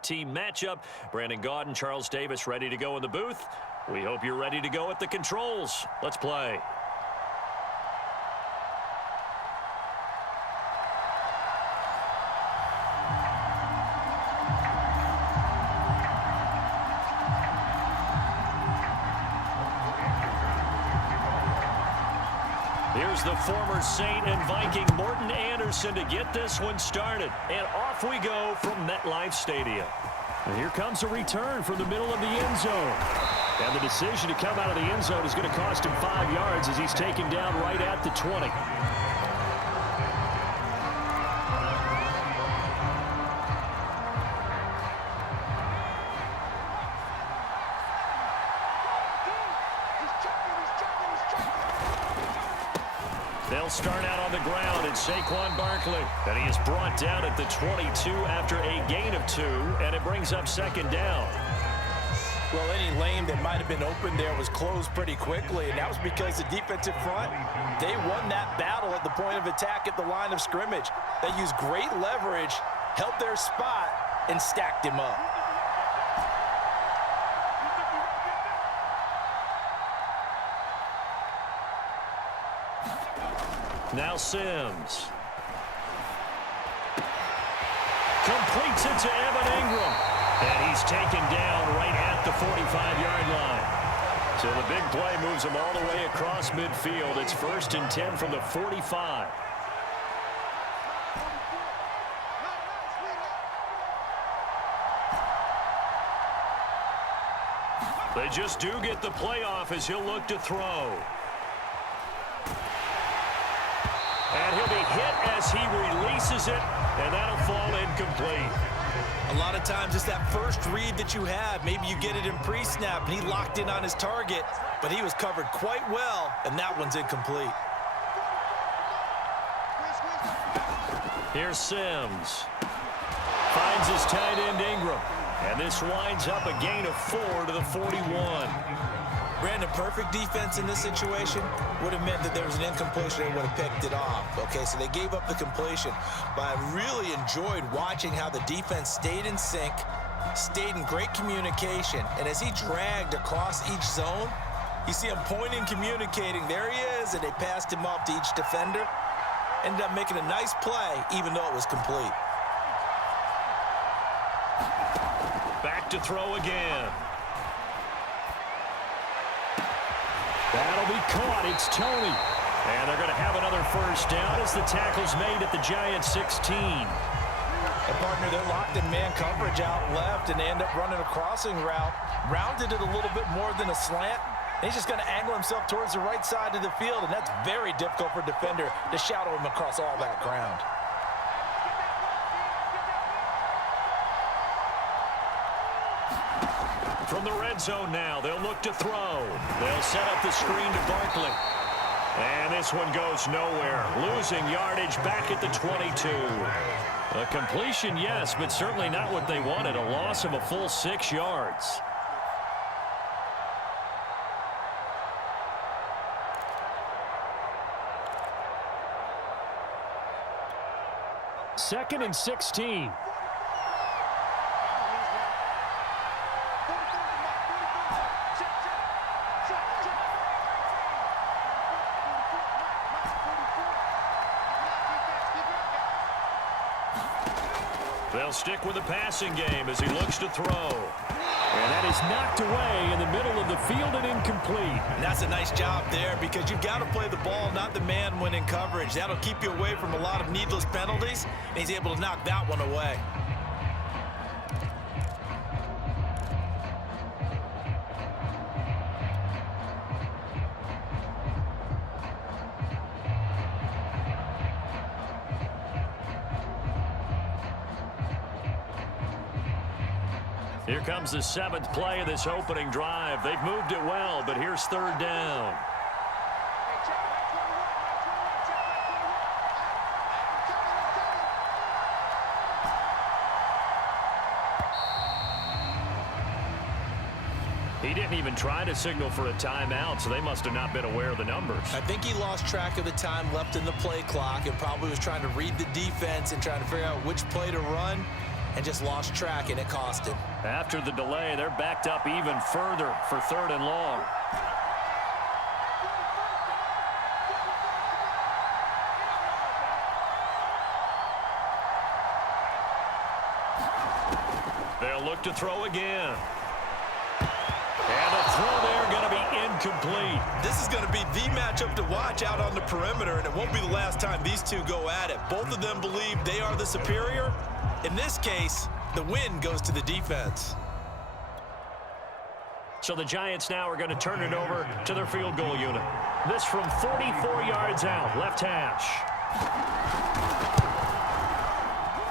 favorite team matchup. Brandon Gaudin, Charles Davis ready to go in the booth. We hope you're ready to go at the controls. Let's play. Here's the former Saint and Viking Morten Andersen to get this one started. And off we go from MetLife Stadium. And here comes a return from the middle of the end zone. And the decision to come out of the end zone is going to cost him 5 yards as he's taken down right at the 20. They'll start out on the ground at Saquon Barkley. And he is brought down at the 22 after a gain of 2, and it brings up second down. Well, any lane that might have been open there was closed pretty quickly, and that was because the defensive front, they won that battle at the point of attack at the line of scrimmage. They used great leverage, held their spot, and stacked him up. Now Sims. Completes it to Evan Ingram. And he's taken down right at the 45-yard line. So the big play moves him all the way across midfield. It's 1st and 10 from the 45. They just do get the playoff as he'll look to throw. And he'll be hit as he releases it, and that'll fall incomplete. A lot of times it's that first read that you have. Maybe you get it in pre-snap, and he locked in on his target, but he was covered quite well, and that one's incomplete. Here's Sims. Finds his tight end Ingram. And this winds up a gain of 4 to the 41. Brandon, perfect defense in this situation would have meant that there was an incompletion. They would have picked it off. Okay, so they gave up the completion. But I really enjoyed watching how the defense stayed in sync, stayed in great communication. And as he dragged across each zone, you see him pointing, communicating. There he is, and they passed him off to each defender. Ended up making a nice play, even though it was complete. Back to throw again. That'll be caught. It's Tony. And they're going to have another first down as the tackle's made at the Giants 16. And partner, they're locked in man coverage out left, and they end up running a crossing route. Rounded it a little bit more than a slant. And he's just going to angle himself towards the right side of the field, and that's very difficult for a defender to shadow him across all that ground. From the red zone now, they'll look to throw. They'll set up the screen to Barkley. And this one goes nowhere. Losing yardage back at the 22. A completion, yes, but certainly not what they wanted. A loss of a full 6 yards. Second and 16. They'll stick with the passing game as he looks to throw. And that is knocked away in the middle of the field and incomplete. And that's a nice job there because you've got to play the ball, not the man when in coverage. That'll keep you away from a lot of needless penalties, and he's able to knock that one away. Here comes the 7th play of this opening drive. They've moved it well, but here's 3rd down. He didn't even try to signal for a timeout, so they must have not been aware of the numbers. I think he lost track of the time left in the play clock and probably was trying to read the defense and trying to figure out which play to run. and just lost track, and it cost him. After the delay, they're backed up even further for 3rd and long. They'll look to throw again. And the throw there going to be incomplete. This is going to be the matchup to watch out on the perimeter, and it won't be the last time these two go at it. Both of them believe they are the superior. In this case, the win goes to the defense. So the Giants now are going to turn it over to their field goal unit. This from 44 yards out, left hash.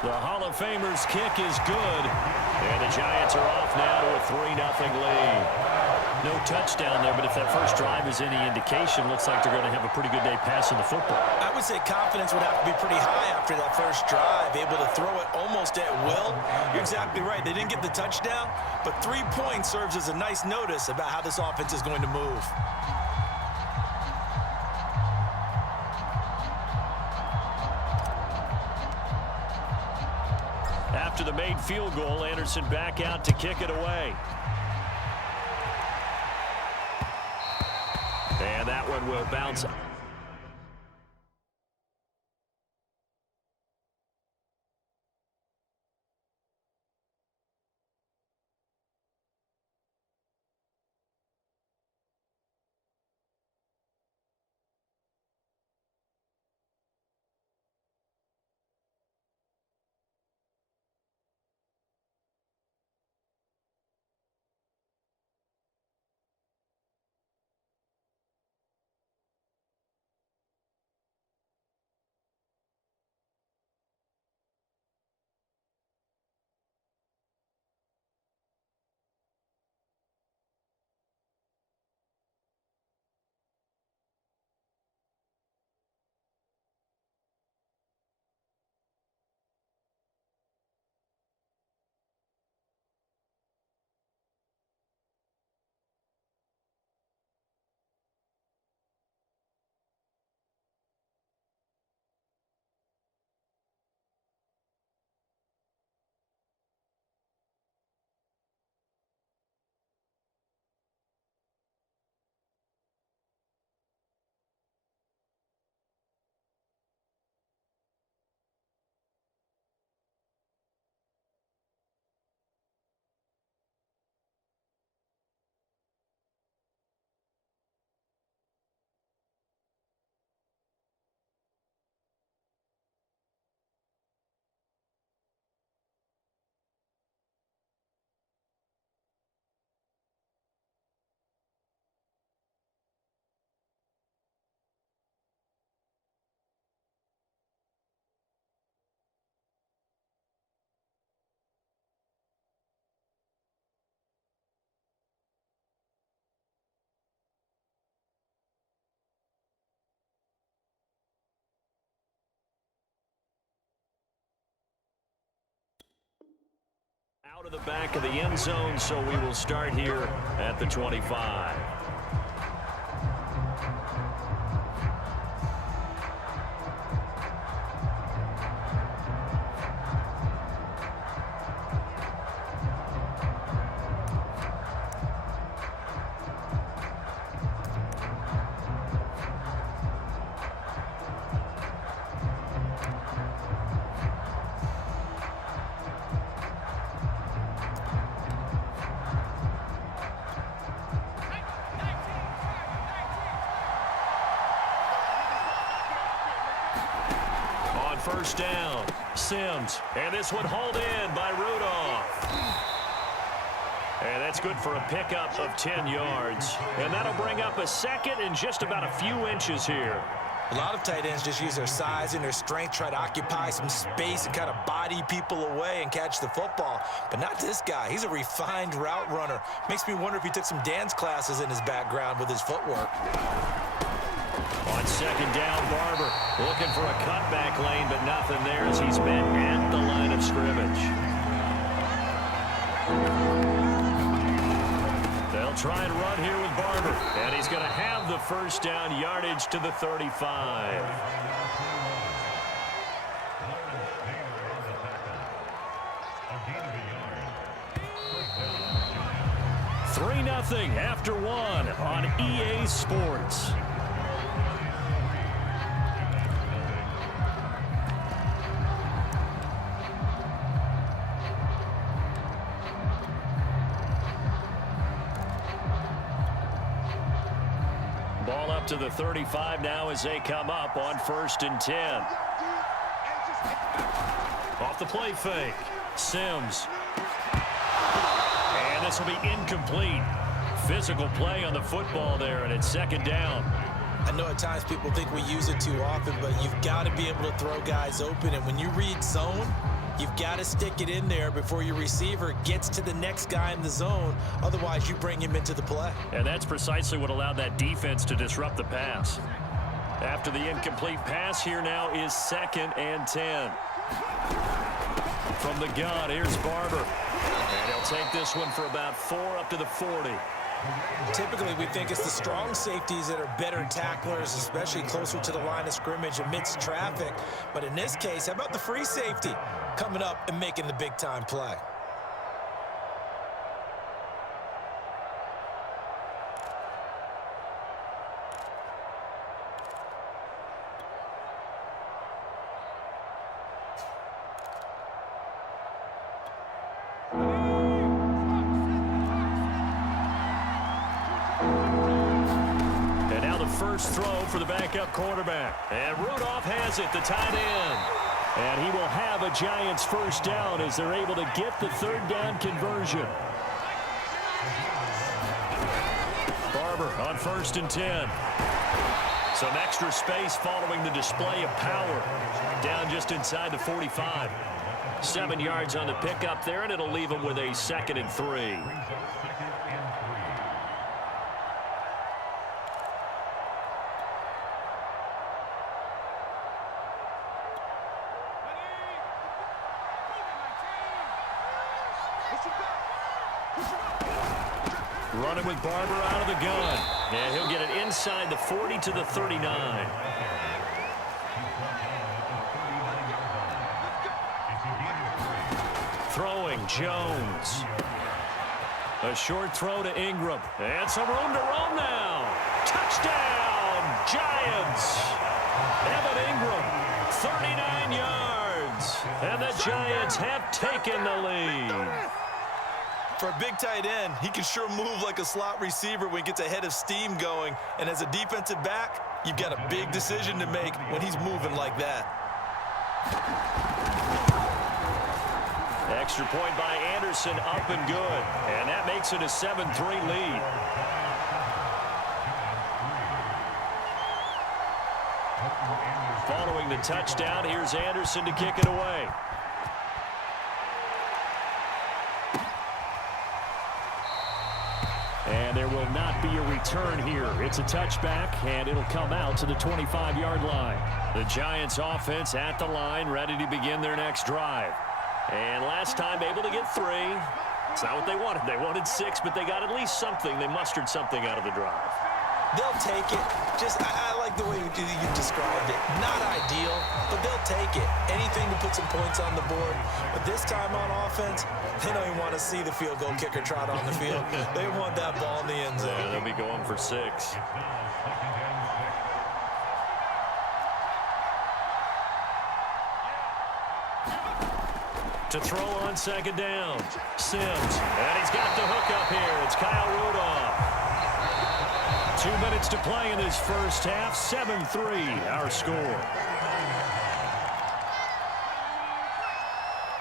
The Hall of Famer's kick is good. And the Giants are off now to a 3-0 lead. No touchdown there, but if that first drive is any indication, looks like they're going to have a pretty good day passing the football. I would say confidence would have to be pretty high after that first drive, able to throw it almost at will. You're exactly right. They didn't get the touchdown, but 3 points serves as a nice notice about how this offense is going to move. After the made field goal, Anderson back out to kick it away. And that one will bounce. Out of the back of the end zone, so we will start here at the 25. First down, Sims, and this one hauled in by Rudolph. And that's good for a pickup of 10 yards. And that'll bring up a second and just about a few inches here. A lot of tight ends just use their size and their strength, try to occupy some space and kind of body people away and catch the football. But not this guy. He's a refined route runner. Makes me wonder if he took some dance classes in his background with his footwork. On second down, Barber looking for a cutback lane, but nothing there as he's met at the line of scrimmage. They'll try and run here with Barber, and he's going to have the first down, yardage to the 35. 3-0 after one on EA Sports. Ball up to the 35 now as they come up on 1st and 10. Off the play fake. Sims. And this will be incomplete. Physical play on the football there, and it's 2nd down. I know at times people think we use it too often, but you've got to be able to throw guys open. And when you read zone, you've got to stick it in there before your receiver gets to the next guy in the zone. Otherwise, you bring him into the play. And that's precisely what allowed that defense to disrupt the pass. After the incomplete pass, here now is 2nd and 10. From the gun, here's Barber. And he'll take this one for about 4 up to the 40. Typically, we think it's the strong safeties that are better tacklers, especially closer to the line of scrimmage amidst traffic. But in this case, how about the free safety coming up and making the big-time play? First throw for the backup quarterback. And Rudolph has it, the tight end. And he will have a Giants first down as they're able to get the 3rd down conversion. Barber on 1st and 10. Some extra space following the display of power. Down just inside the 45. 7 yards on the pickup there, and it'll leave him with a 2nd and 3. Running with Barber out of the gun. And he'll get it inside the 40 to the 39. Throwing, Jones. A short throw to Ingram. And some room to roam now. Touchdown, Giants. Evan Ingram, 39 yards. And the Giants have taken the lead. For a big tight end, he can sure move like a slot receiver when he gets a head of steam going. And as a defensive back, you've got a big decision to make when he's moving like that. Extra point by Anderson, up and good. And that makes it a 7-3 lead. Following the touchdown, here's Anderson to kick it away. And there will not be a return here. It's a touchback, and it'll come out to the 25-yard line. The Giants offense at the line, ready to begin their next drive. And last time able to get 3. It's not what they wanted. They wanted 6, but they got at least something. They mustered something out of the drive. They'll take it. I like the way you described it. Not ideal, but they'll take it. Anything to put some points on the board. But this time on offense, they don't even want to see the field goal kicker trot on the field. They want that ball in the end zone. Yeah, they'll be going for 6. To throw on 2nd down. Sims. And he's got the hook up here. It's Kyle Rudolph. 2 minutes to play in this first half. 7-3 our score.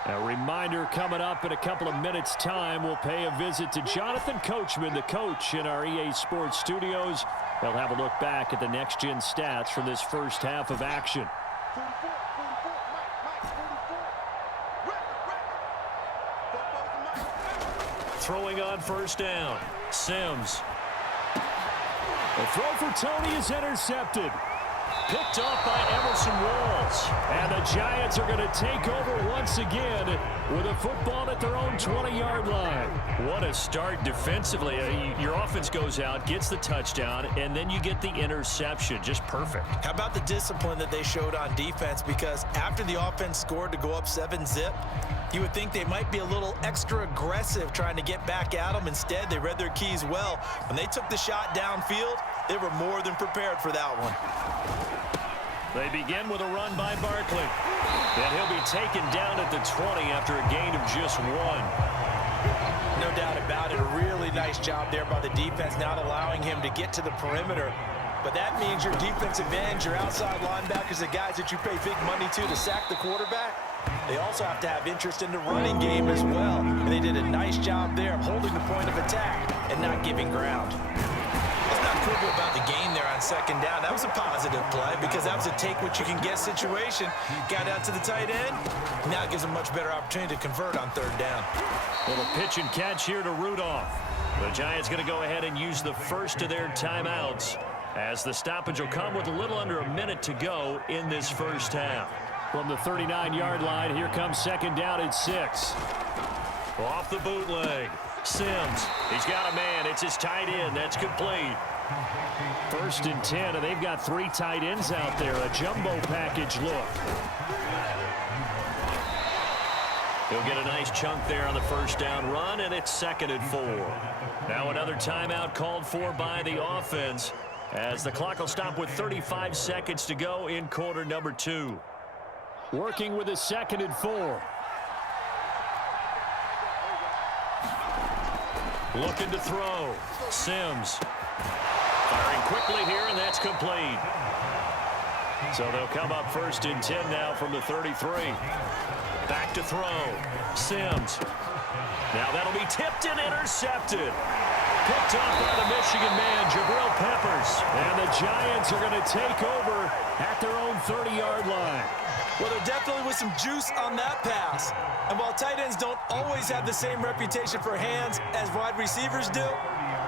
A reminder coming up in a couple of minutes' time. We'll pay a visit to Jonathan Coachman, the coach in our EA Sports studios. They'll have a look back at the next-gen stats from this first half of action. Throwing on 1st down. Sims. The throw for Tony is intercepted. Picked off by Emerson Walls. And the Giants are going to take over once again with a football at their own 20-yard line. What a start defensively. Your offense goes out, gets the touchdown, and then you get the interception. Just perfect. How about the discipline that they showed on defense? Because after the offense scored to go up 7-zip, you would think they might be a little extra aggressive trying to get back at them. Instead, they read their keys well. When they took the shot downfield, they were more than prepared for that one. They begin with a run by Barkley. And he'll be taken down at the 20 after a gain of just 1. No doubt about it. A really nice job there by the defense, not allowing him to get to the perimeter. But that means your defensive ends, your outside linebackers, the guys that you pay big money to sack the quarterback, they also have to have interest in the running game as well. And they did a nice job there of holding the point of attack and not giving ground. Let's not quibble about the gain there on second down. That was a positive play because that was a take-what-you-can-get situation. Got out to the tight end. Now it gives them a much better opportunity to convert on third down. Little pitch and catch here to Rudolph. The Giants going to go ahead and use the first of their timeouts as the stoppage will come with a little under a minute to go in this first half. From the 39-yard line, here comes second down at 6. Off the bootleg. Sims, he's got a man. It's his tight end. That's complete. First and 10, and they've got 3 tight ends out there. A jumbo package look. He'll get a nice chunk there on the first down run, and it's second and 4. Now another timeout called for by the offense as the clock will stop with 35 seconds to go in quarter number 2. Working with a second and 4. Looking to throw. Sims. Firing quickly here, and that's complete. So they'll come up first and 10 now from the 33. Back to throw. Sims. Now that'll be tipped and intercepted. Picked up by the Michigan man, Jabril Peppers. And the Giants are going to take over at their own 30-yard line. Well, there definitely was some juice on that pass. And while tight ends don't always have the same reputation for hands as wide receivers do,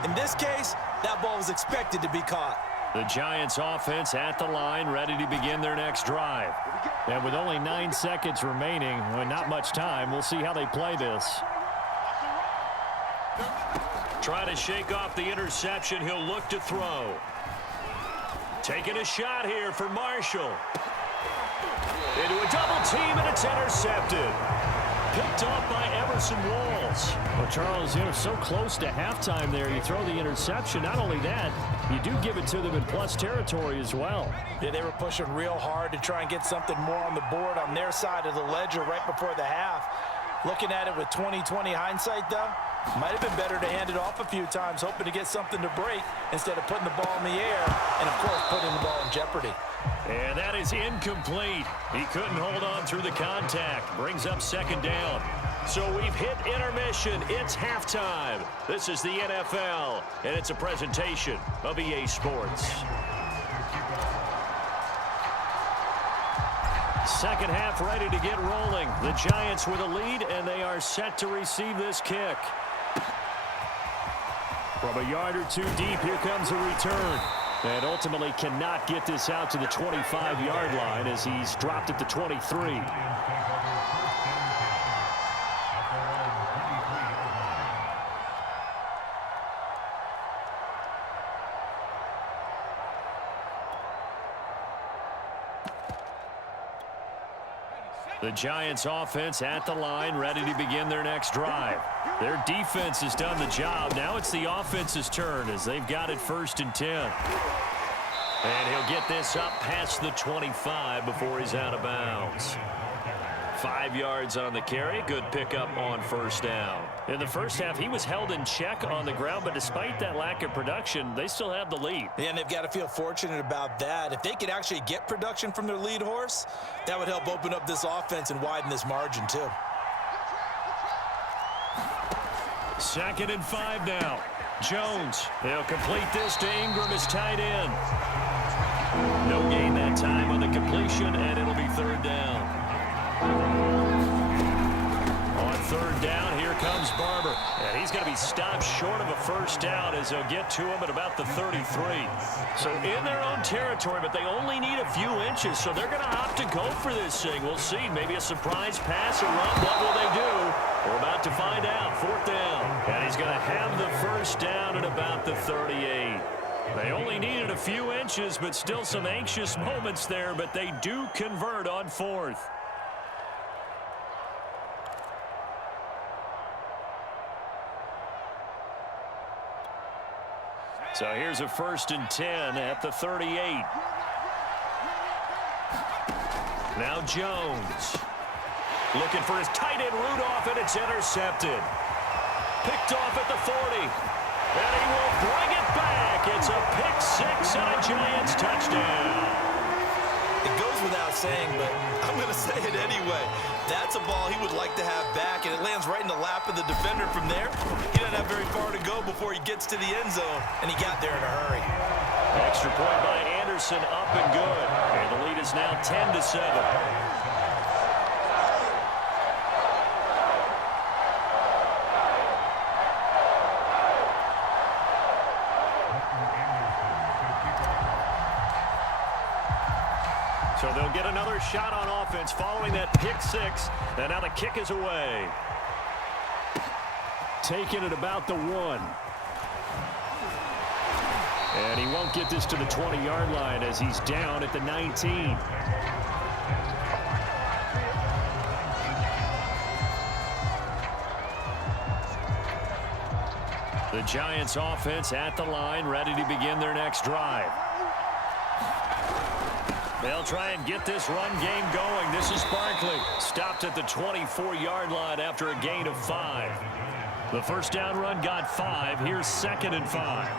in this case, that ball was expected to be caught. The Giants offense at the line, ready to begin their next drive. And with only 9 seconds remaining, and not much time, we'll see how they play this. Trying to shake off the interception, he'll look to throw. Taking a shot here for Marshall. Into a double team, and it's intercepted. Picked off by Emerson Walls. Well, Charles, so close to halftime there. You throw the interception. Not only that, you do give it to them in plus territory as well. Yeah, they were pushing real hard to try and get something more on the board on their side of the ledger right before the half. Looking at it with 20/20 hindsight, though, might have been better to hand it off a few times, hoping to get something to break instead of putting the ball in the air and, of course, putting the ball in jeopardy. And that is incomplete. He couldn't hold on through the contact. Brings up second down. So we've hit intermission. It's halftime. This is the NFL, and it's a presentation of EA Sports. Second half ready to get rolling. The Giants with a lead, and they are set to receive this kick. From a yard or two deep, here comes a return. And ultimately cannot get this out to the 25-yard line as he's dropped at the 23. The Giants offense at the line, ready to begin their next drive. Their defense has done the job. Now it's the offense's turn as they've got it first and 10. And he'll get this up past the 25 before he's out of bounds. 5 yards on the carry. Good pickup on first down. In the first half, he was held in check on the ground, but despite that lack of production, they still have the lead. Yeah, and they've got to feel fortunate about that. If they could actually get production from their lead horse, that would help open up this offense and widen this margin, too. 2nd and 5 now. Jones, he'll complete this to Ingram, his tight end. No gain that time on the completion, and it'll be third down. On third down, here comes Barber. And he's going to be stopped short of a first down as they'll get to him at about the 33. So in their own territory, but they only need a few inches, so they're going to opt to go for this thing. We'll see. Maybe a surprise pass or run. What will they do? We're about to find out. Fourth down. And he's going to have the first down at about the 38. They only needed a few inches, but still some anxious moments there, but they do convert on fourth. So here's a 1st and 10 at the 38. Now Jones. Looking for his tight end Rudolph, and it's intercepted. Picked off at the 40. And he will bring it back. It's a pick-6 and a Giants touchdown. It goes without saying, but I'm going to say it anyway. That's a ball he would like to have back, and it lands right in the lap of the defender from there. He doesn't have very far to go before he gets to the end zone, and he got there in a hurry. Extra point by Anderson, up and good. And the lead is now 10-7. So they'll get another shot on offense following that pick-6. And now the kick is away. Taken at about the 1. And he won't get this to the 20-yard line as he's down at the 19. The Giants offense at the line, ready to begin their next drive. They'll try and get this run game going. This is Barkley. Stopped at the 24-yard line after a gain of 5. The first down run got 5. Here's 2nd and 5.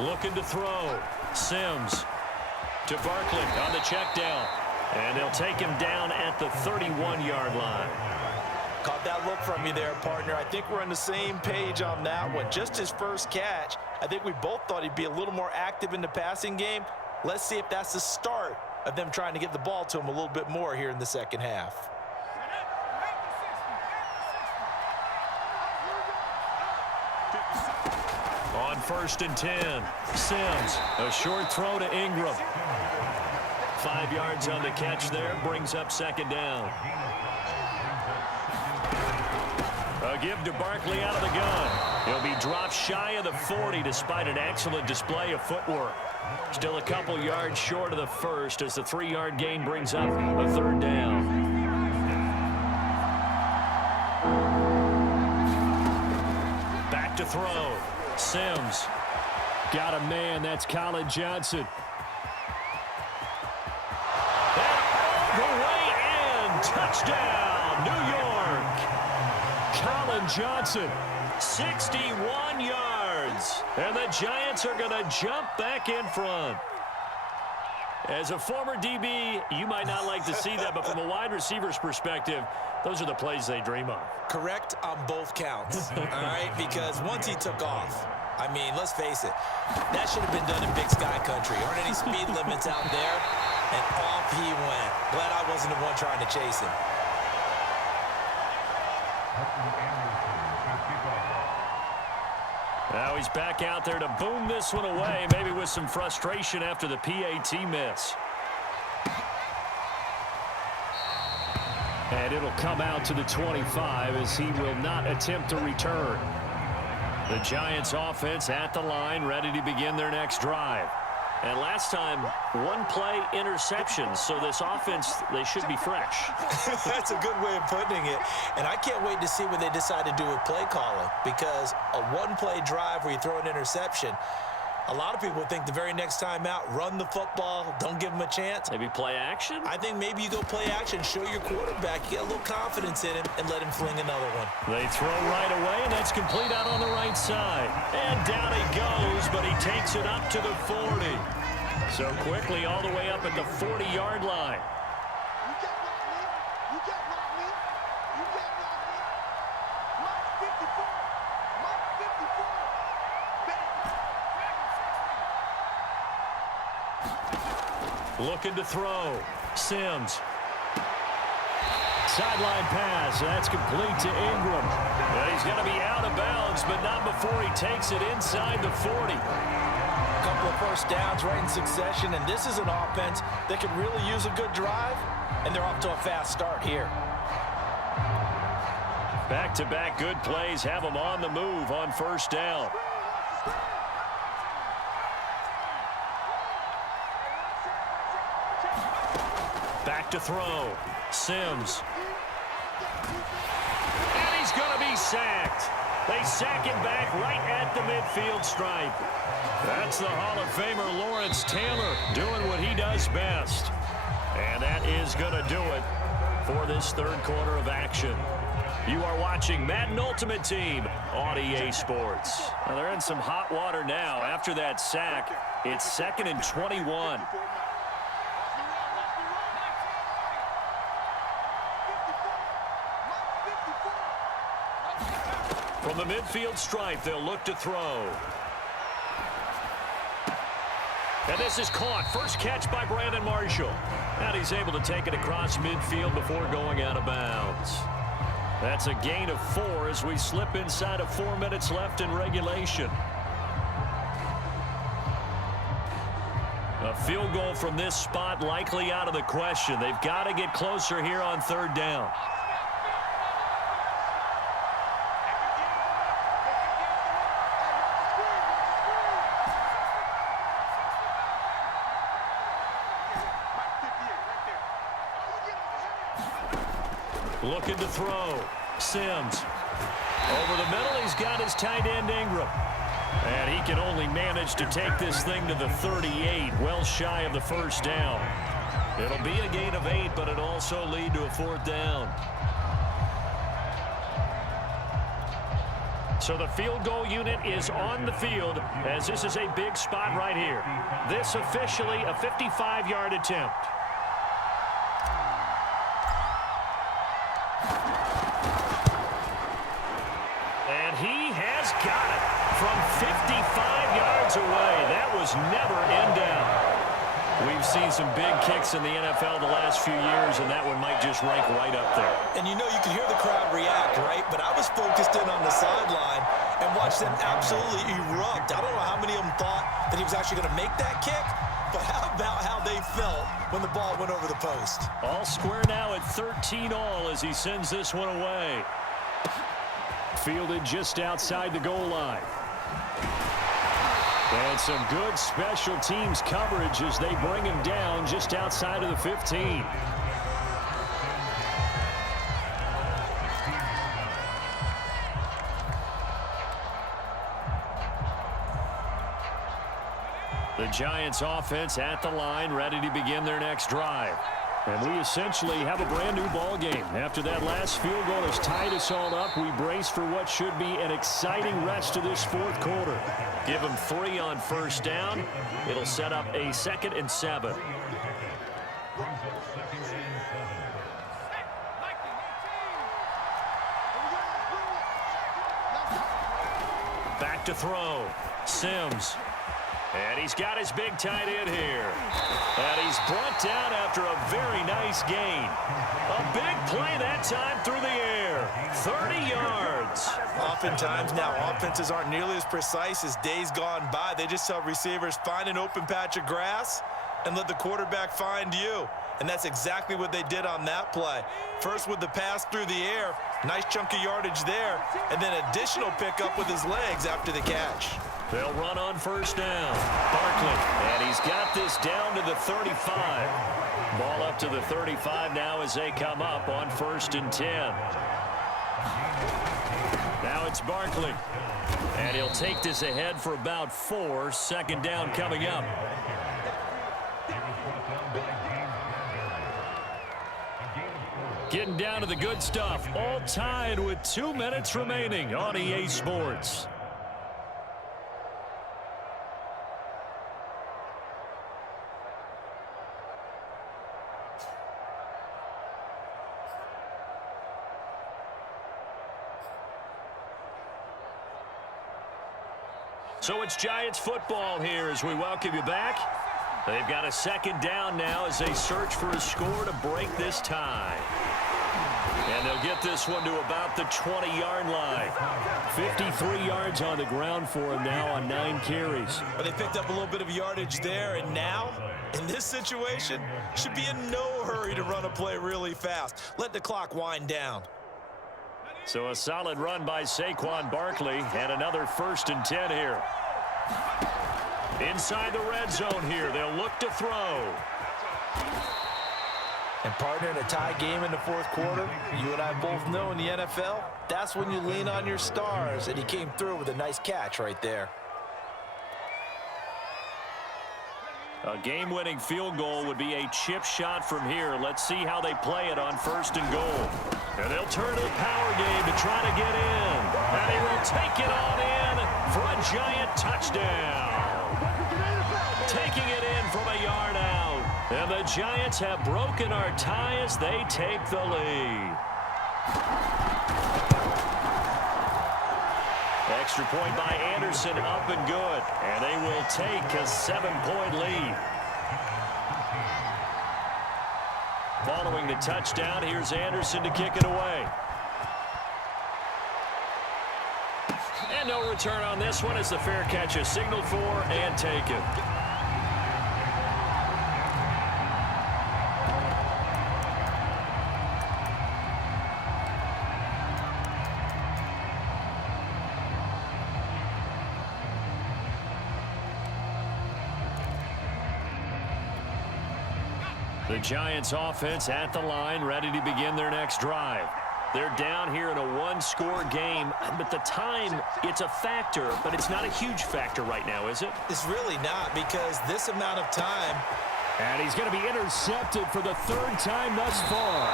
Looking to throw. Sims to Barkley on the check down. And they'll take him down at the 31-yard line. Caught that look from you there, partner. I think we're on the same page on that one. Just his first catch. I think we both thought he'd be a little more active in the passing game. Let's see if that's the start of them trying to get the ball to him a little bit more here in the second half. On 1st and 10, Sims, a short throw to Ingram. 5 yards on the catch there, brings up 2nd down. A give to Barkley out of the gun. He'll be dropped shy of the 40 despite an excellent display of footwork. Still a couple yards short of the first as the 3-yard gain brings up a 3rd down. Back to throw. Sims. Got a man. That's Colin Johnson. And all the way in. Touchdown, New York. Colin Johnson. 61 yards. And the Giants are going to jump back in front. As a former DB, you might not like to see that, but from a wide receiver's perspective, those are the plays they dream of. Correct on both counts, all right? Because once he took off, I mean, let's face it, that should have been done in Big Sky Country. Aren't any speed limits out there? And off he went. Glad I wasn't the one trying to chase him. Now he's back out there to boom this one away, maybe with some frustration after the PAT miss. And it'll come out to the 25 as he will not attempt to return. The Giants offense at the line, ready to begin their next drive. And last time, 1-play interception, so this offense, they should be fresh. That's a good way of putting it. And I can't wait to see what they decide to do with play calling, because a 1-play drive where you throw an interception, a lot of people think the very next time out, run the football, don't give them a chance. Maybe play action? I think maybe you go play action, show your quarterback, get a little confidence in him, and let him fling another one. They throw right away, and that's complete out on the right side. And down he goes, but he takes it up to the 40. So quickly all the way up at the 40-yard line. Looking to throw. Sims. sideline pass. That's complete to Ingram. And he's going to be out of bounds, but not before he takes it inside the 40. A couple of first downs right in succession, and this is an offense that could really use a good drive, and they're off to a fast start here. Back-to-back good plays have them on the move on first down. Back to throw. Sims. And he's going to be sacked. They sack him back right at the midfield stripe. That's the Hall of Famer Lawrence Taylor doing what he does best. And that is going to do it for this third quarter of action. You are watching Madden Ultimate Team on EA Sports. Now they're in some hot water now. After that sack, it's 2nd and 21. From the midfield stripe, they'll look to throw. And this is caught. First catch by Brandon Marshall. And he's able to take it across midfield before going out of bounds. That's a gain of 4 as we slip inside of 4 minutes left in regulation. A field goal from this spot likely out of the question. They've got to get closer here on third down. Looking to throw. Sims. Over the middle, he's got his tight end Ingram. And he can only manage to take this thing to the 38, well shy of the first down. It'll be a gain of 8, but it'll also lead to a 4th down. So the field goal unit is on the field as this is a big spot right here. This officially a 55-yard attempt. He has got it from 55 yards away. That was never in doubt. We've seen some big kicks in the NFL the last few years, and that one might just rank right up there. And you know, you can hear the crowd react, right? But I was focused in on the sideline and watched them absolutely erupt. I don't know how many of them thought that he was actually going to make that kick, but how about how they felt when the ball went over the post? All square now at 13 all as he sends this one away. Fielded just outside the goal line. And some good special teams coverage as they bring him down just outside of the 15. The Giants offense at the line, ready to begin their next drive. And we essentially have a brand new ball game. After that last field goal has tied us all up, we brace for what should be an exciting rest of this fourth quarter. Give them 3 on first down. It'll set up a 2nd and 7. Back to throw. Sims. And he's got his big tight end here. And he's brought down after a very nice gain. A big play that time through the air. 30 yards. Oftentimes now, offenses aren't nearly as precise as days gone by. They just tell receivers, find an open patch of grass and let the quarterback find you. And that's exactly what they did on that play. First with the pass through the air, nice chunk of yardage there, and then additional pickup with his legs after the catch. They'll run on first down. Barkley, and he's got this down to the 35. Ball up to the 35 now as they come up on 1st and 10. Now it's Barkley. And he'll take this ahead for about 4. 2nd down coming up. Getting down to the good stuff. All tied with 2 minutes remaining on EA Sports. So it's Giants football here as we welcome you back. They've got a 2nd down now as they search for a score to break this tie. And they'll get this one to about the 20-yard line. 53 yards on the ground for him now on 9 carries. But they picked up a little bit of yardage there, and now, in this situation, should be in no hurry to run a play really fast. Let the clock wind down. So a solid run by Saquon Barkley, and another 1st and 10 here. Inside the red zone here, they'll look to throw. And partner, in a tie game in the 4th quarter, you and I both know in the NFL, that's when you lean on your stars, and he came through with a nice catch right there. A game-winning field goal would be a chip shot from here. Let's see how they play it on 1st and goal. And they'll turn to the power game to try to get in. And he will take it on in for a giant touchdown. Taking it in from a yard out. And the Giants have broken our tie as they take the lead. Extra point by Anderson, up and good. And they will take a 7-point lead. Following the touchdown, here's Anderson to kick it away. And no return on this one as the fair catch is signaled for and taken. The Giants offense at the line, ready to begin their next drive. They're down here in a 1-score game, but the time, it's a factor, but it's not a huge factor right now, is it? It's really not, because this amount of time. And he's going to be intercepted for the 3rd time thus far.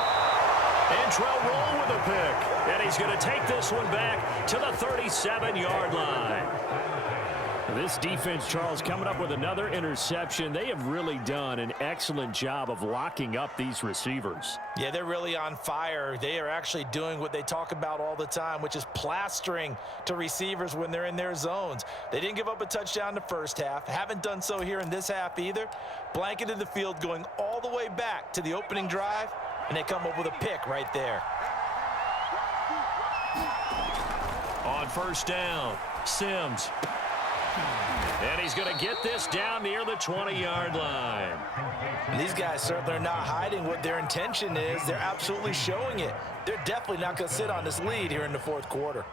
Antrell Roll with a pick, and he's going to take this one back to the 37-yard line. This defense, Charles, coming up with another interception. They have really done an excellent job of locking up these receivers. Yeah, they're really on fire. They are actually doing what they talk about all the time, which is plastering to receivers when they're in their zones. They didn't give up a touchdown in the 1st half. Haven't done so here in this half either. Blanketed the field going all the way back to the opening drive, and they come up with a pick right there. On 1st down, Sims. And he's going to get this down near the 20-yard line. And these guys certainly are not hiding what their intention is. They're absolutely showing it. They're definitely not going to sit on this lead here in the 4th quarter.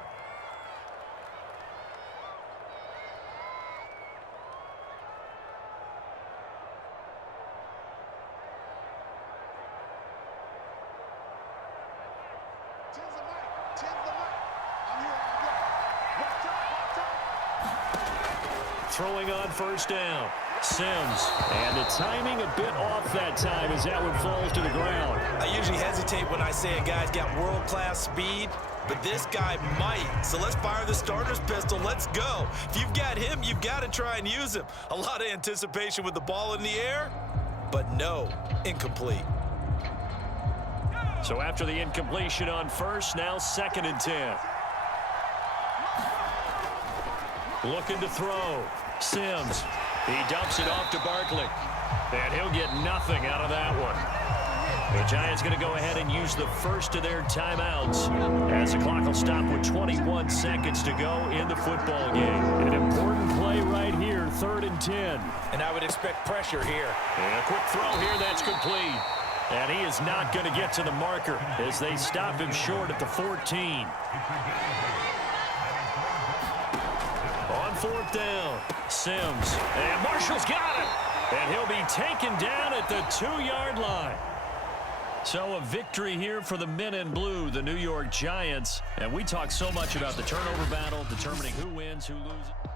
Throwing on 1st down, Sims. And the timing a bit off that time as that one falls to the ground. I usually hesitate when I say a guy's got world-class speed, but this guy might. So let's fire the starter's pistol. Let's go. If you've got him, you've got to try and use him. A lot of anticipation with the ball in the air, but no, incomplete. So after the incompletion on 1st, now 2nd and 10. Looking to throw. Sims. He dumps it off to Barkley. And he'll get nothing out of that one. The Giants going to go ahead and use the 1st of their timeouts as the clock will stop with 21 seconds to go in the football game. An important play right here, 3rd and 10. And I would expect pressure here. And a quick throw here, that's complete. And he is not going to get to the marker as they stop him short at the 14. On 4th down, Sims. And Marshall's got it. And he'll be taken down at the 2-yard line. So a victory here for the men in blue, the New York Giants. And we talk so much about the turnover battle, determining who wins, who loses.